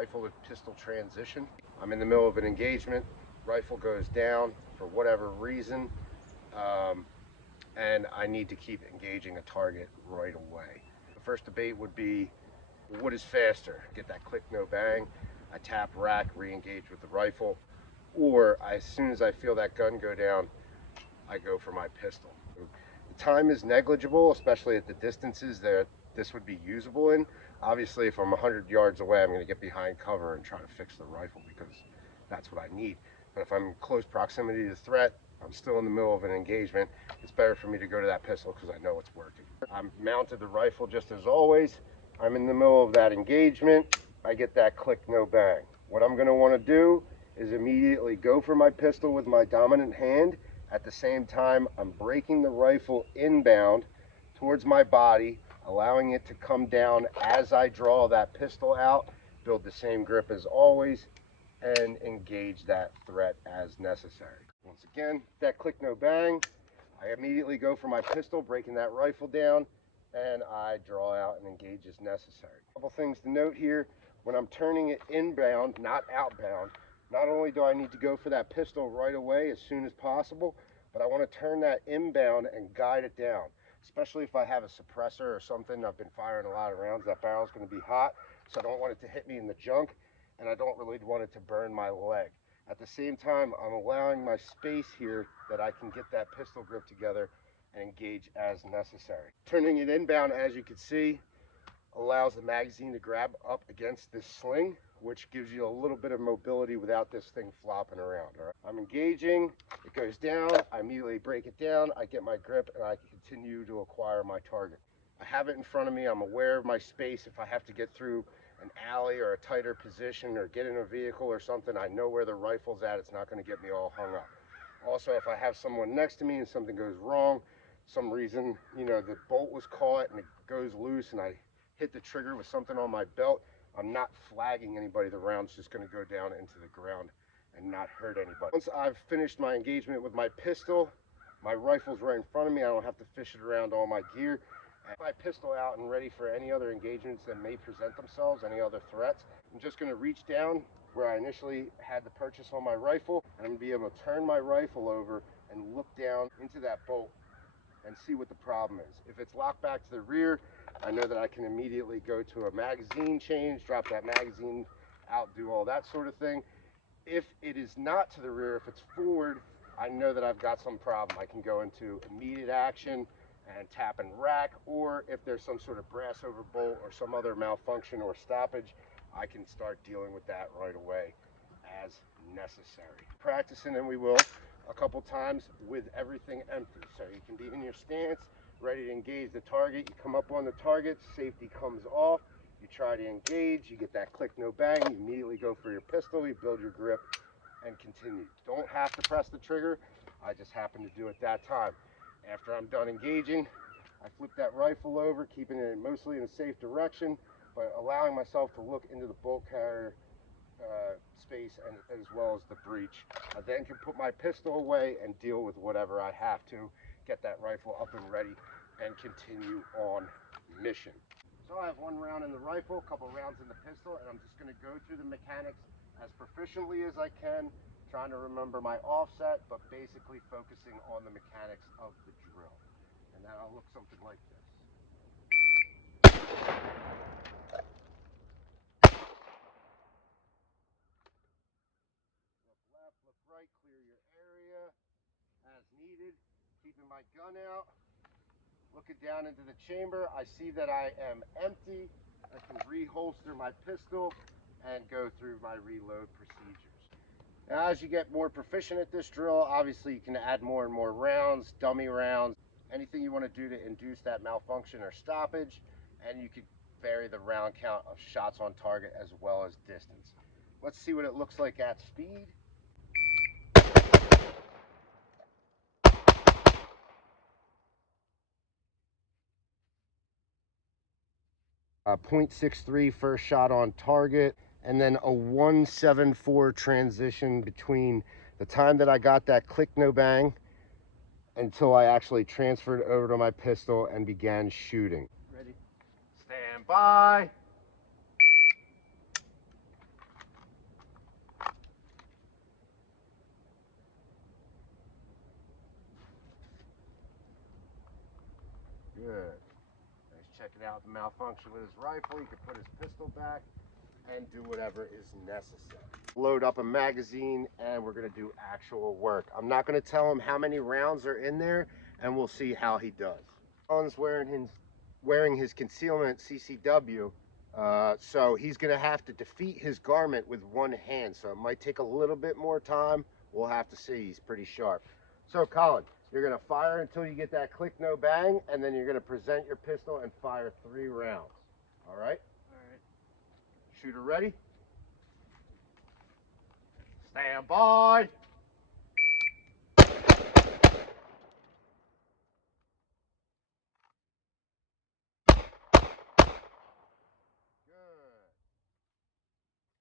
rifle to pistol transition. I'm in the middle of an engagement, rifle goes down for whatever reason, and I need to keep engaging a target right away. The first debate would be, what is faster? Get that click, no bang, I tap, rack, re-engage with the rifle, or as soon as I feel that gun go down, I go for my pistol. The time is negligible, especially at the distances that this would be usable in. Obviously, if I'm 100 yards away, I'm going to get behind cover and try to fix the rifle because that's what I need. But if I'm in close proximity to the threat, I'm still in the middle of an engagement, it's better for me to go to that pistol because I know it's working. I'm mounted the rifle just as always. I'm in the middle of that engagement. I get that click, no bang. What I'm going to want to do is immediately go for my pistol with my dominant hand. At the same time, I'm breaking the rifle inbound towards my body, allowing it to come down as I draw that pistol out, build the same grip as always, and engage that threat as necessary. Once again, that click, no bang, I immediately go for my pistol, breaking that rifle down, and I draw out and engage as necessary. A couple things to note here, when I'm turning it inbound, not outbound, not only do I need to go for that pistol right away as soon as possible, but I want to turn that inbound and guide it down, especially if I have a suppressor or something. I've been firing a lot of rounds. That barrel's going to be hot, so I don't want it to hit me in the junk, and I don't really want it to burn my leg. At the same time, I'm allowing my space here that I can get that pistol grip together and engage as necessary. Turning it inbound, as you can see, allows the magazine to grab up against this sling, which gives you a little bit of mobility without this thing flopping around. All right? I'm engaging, it goes down, I immediately break it down, I get my grip, and I continue to acquire my target. I have it in front of me, I'm aware of my space. If I have to get through an alley or a tighter position or get in a vehicle or something, I know where the rifle's at, it's not going to get me all hung up. Also, if I have someone next to me and something goes wrong, some reason, the bolt was caught and it goes loose and I hit the trigger with something on my belt, I'm not flagging anybody. The round's just going to go down into the ground and not hurt anybody. Once I've finished my engagement with my pistol, my rifle's right in front of me. I don't have to fish it around all my gear. I have my pistol out and ready for any other engagements that may present themselves, any other threats. I'm just going to reach down where I initially had the purchase on my rifle, and I'm going to be able to turn my rifle over and look down into that bolt and see what the problem is. If it's locked back to the rear, I know that I can immediately go to a magazine change, drop that magazine out, do all that sort of thing. If it is not to the rear, if it's forward, I know that I've got some problem. I can go into immediate action and tap and rack, or if there's some sort of brass over bolt or some other malfunction or stoppage, I can start dealing with that right away as necessary. Practicing, and we will, a couple times with everything empty. So you can be in your stance, ready to engage the target. You come up on the target, safety comes off, you try to engage, you get that click, no bang, you immediately go for your pistol, you build your grip, and continue. Don't have to press the trigger, I just happen to do it that time. After I'm done engaging, I flip that rifle over, keeping it mostly in a safe direction, but allowing myself to look into the bolt carrier space and as well as the breech. I then can put my pistol away and deal with whatever I have to, get that rifle up and ready, and continue on mission. So I have one round in the rifle, a couple rounds in the pistol, and I'm just going to go through the mechanics as proficiently as I can, trying to remember my offset, but basically focusing on the mechanics of the drill. And that'll look something like this. Look right, clear your area as needed, keeping my gun out, looking down into the chamber. I see that I am empty. I can reholster my pistol and go through my reload procedures. Now, as you get more proficient at this drill, obviously you can add more and more rounds, dummy rounds, anything you want to do to induce that malfunction or stoppage, and you can vary the round count of shots on target as well as distance. Let's see what it looks like at speed. .63 first shot on target, and then a 174 transition between the time that I got that click, no bang until I actually transferred over to my pistol and began shooting. Ready? Stand by. Good. He's checking out the malfunction with his rifle. He can put his pistol back and do whatever is necessary. Load up a magazine and we're going to do actual work. I'm not going to tell him how many rounds are in there, and we'll see how he does. Alan's wearing his concealment CCW, so he's going to have to defeat his garment with one hand, so it might take a little bit more time. We'll have to see. He's pretty sharp. So Colin, you're going to fire until you get that click no bang, and then you're going to present your pistol and fire 3 rounds. All right? All right. Shooter ready? Stand by. Good.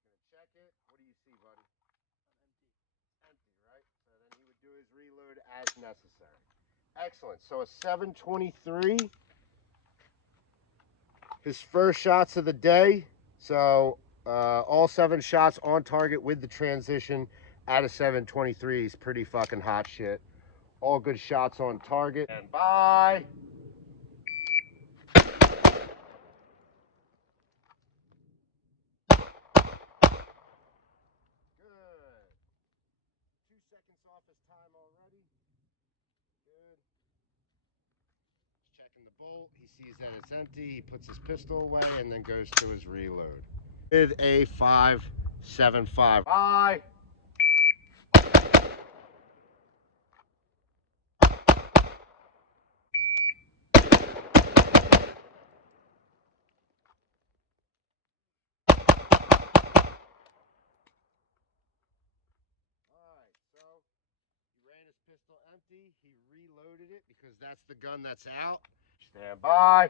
Gonna check it. What do you see, buddy? Empty, right? So then he would do his reload as necessary. Excellent. So a 723. His first shots of the day. So all 7 shots on target with the transition at a 723 is pretty fucking hot shit. All good shots on target. And bye. Good. 2 seconds off his time already. Good. He's checking the bolt. He sees that it's empty. He puts his pistol away and then goes to his reload. With a 5.75. Bye. Alright, so he ran his pistol empty. He reloaded it because that's the gun that's out. Stand by.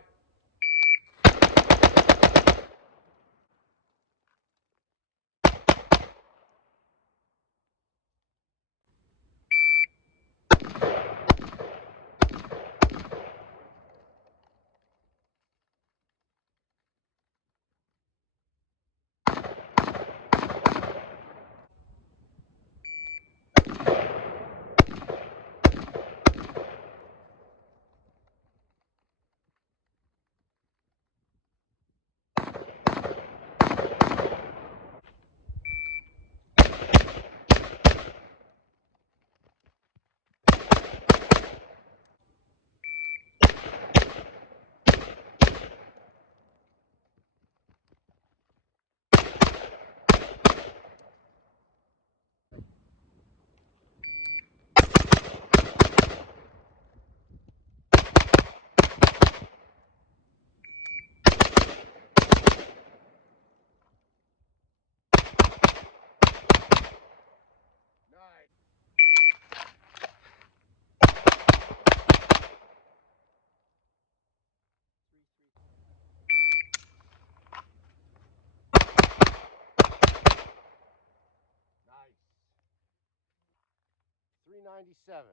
Nice. Nice. 397.